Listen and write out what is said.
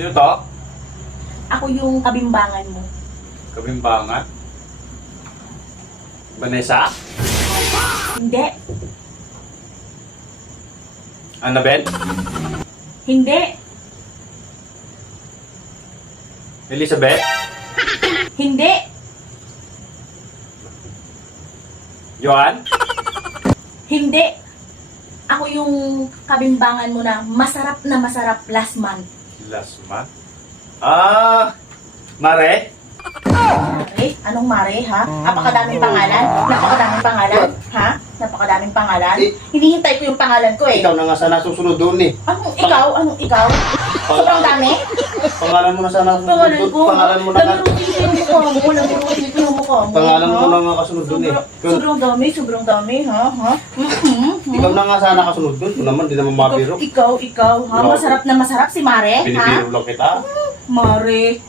Sino to? Ako yung kabimbangan mo. Kabimbangan? Vanessa? Hindi. Annabel? Hindi. Elizabeth? Hindi. Joan? Hindi. Ako yung kabimbangan mo na masarap last month. Last month? Ah! Mare? Mare? Anong Mare, ha? Napakadaming pangalan? Napakadaming pangalan? Ha? Napakadaming pangalan? Hinihintay ko yung pangalan ko eh. Ikaw na nga sana susunod doon eh. Anong ikaw? Anong ikaw? Sobrang dami? Pangalan mo na sana Pangalan susunod ko? doon. Pangalan mo na nga. Labirutin ko yung mukha mo. Labirutin ko yung mukha mo. Pangalan mo ha? na nga kasunod doon eh. Sobrang dami, ha? Ha? Ikaw na nga sana kasunod doon. Ito naman, di naman mabiro. Ikaw, ha? Masarap na masarap si Mare, ha? Binibiro lang kita. Mare.